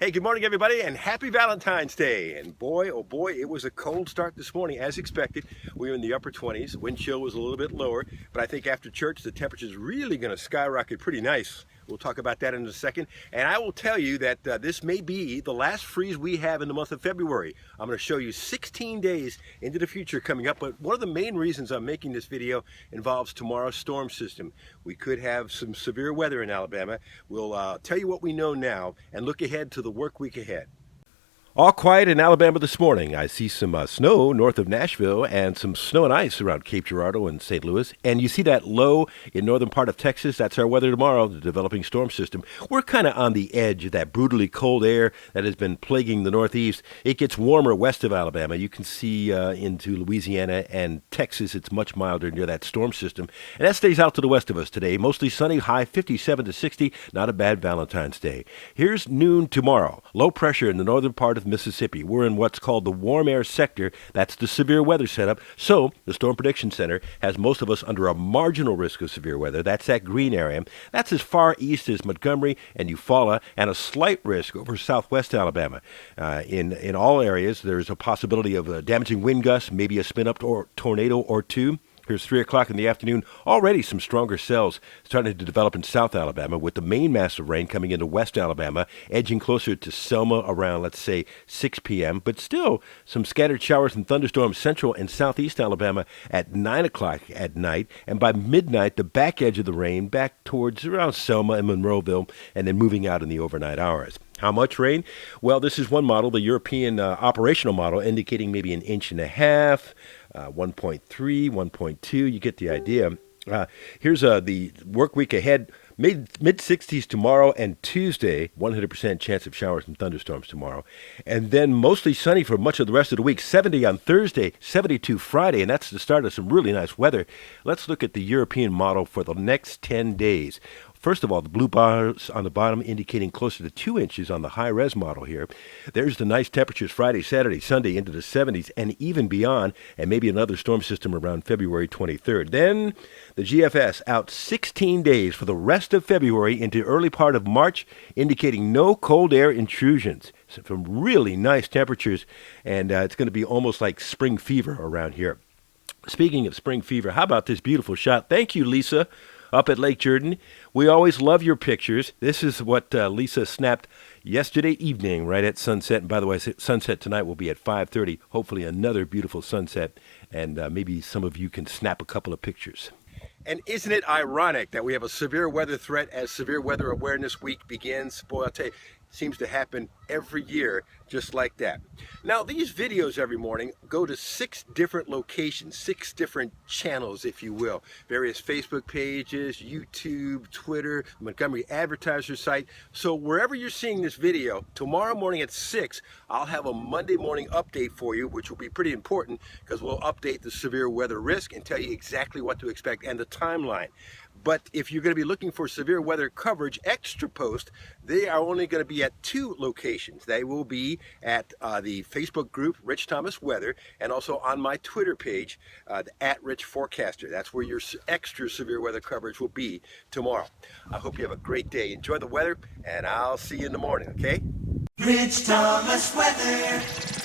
Hey, good morning, everybody, and happy Valentine's Day. And boy, oh boy, it was a cold start this morning, as expected. We were in the upper 20s. Wind chill was a little bit lower, but I think after church, the temperature's really going to skyrocket pretty nice. We'll talk about that in a second. And I will tell you that this may be the last freeze we have in the month of February. I'm going to show you 16 days into the future coming up. But one of the main reasons I'm making this video involves tomorrow's storm system. We could have some severe weather in Alabama. We'll tell you what we know now and look ahead to the work week ahead. All quiet in Alabama this morning. I see some snow north of Nashville and some snow and ice around Cape Girardeau and St. Louis. And you see that low in northern part of Texas. That's our weather tomorrow, the developing storm system. We're kind of on the edge of that brutally cold air that has been plaguing the Northeast. It gets warmer west of Alabama. You can see into Louisiana and Texas. It's much milder near that storm system. And that stays out to the west of us today. Mostly sunny, high 57 to 60. Not a bad Valentine's Day. Here's noon tomorrow. Low pressure in the northern part of Mississippi. We're in what's called the warm air sector. That's the severe weather setup. So the Storm Prediction Center has most of us under a marginal risk of severe weather. That's that green area. That's as far east as Montgomery and Eufaula, and a slight risk over southwest Alabama. In all areas, there's a possibility of a damaging wind gusts, maybe a spin-up tornado or two. Here's 3 o'clock in the afternoon. Already some stronger cells starting to develop in South Alabama, with the main mass of rain coming into West Alabama, edging closer to Selma around, let's say, 6 p.m. But still, some scattered showers and thunderstorms Central and Southeast Alabama at 9 o'clock at night. And by midnight, the back edge of the rain back towards around Selma and Monroeville, and then moving out in the overnight hours. How much rain? Well, this is one model, the European operational model, indicating maybe an inch and a half. 1.3, 1.2, you get the idea. Here's the work week ahead. Mid-60s tomorrow and Tuesday, 100% chance of showers and thunderstorms tomorrow. And then mostly sunny for much of the rest of the week. 70 on Thursday, 72 Friday, and that's the start of some really nice weather. Let's look at the European model for the next 10 days. First of all, the blue bars on the bottom indicating closer to 2 inches on the high-res model here. There's the nice temperatures Friday, Saturday, Sunday into the 70s and even beyond, and maybe another storm system around February 23rd. Then the GFS out 16 days for the rest of February into early part of March, indicating no cold air intrusions. Some really nice temperatures, and it's going to be almost like spring fever around here. Speaking of spring fever, how about this beautiful shot? Thank you, Lisa, up at Lake Jordan. We always love your pictures. This is what Lisa snapped yesterday evening right at sunset. And by the way, sunset tonight will be at 5:30. Hopefully another beautiful sunset. And maybe some of you can snap a couple of pictures. And isn't it ironic that we have a severe weather threat as Severe Weather Awareness Week begins? Boy, I'll tell you, it seems to happen every year just like that. Now, these videos every morning go to 6 different locations, 6 different channels, if you will. Various Facebook pages, YouTube, Twitter, Montgomery Advertiser site. So wherever you're seeing this video, tomorrow morning at 6, I'll have a Monday morning update for you, which will be pretty important because we'll update the severe weather risk and tell you exactly what to expect and the timeline. But if you're going to be looking for severe weather coverage extra post, they are only going to be at 2 locations. They will be at the Facebook group, Rich Thomas Weather, and also on my Twitter page, at Rich Forecaster. That's where your extra severe weather coverage will be tomorrow. I hope you have a great day. Enjoy the weather, and I'll see you in the morning, okay? Rich Thomas Weather.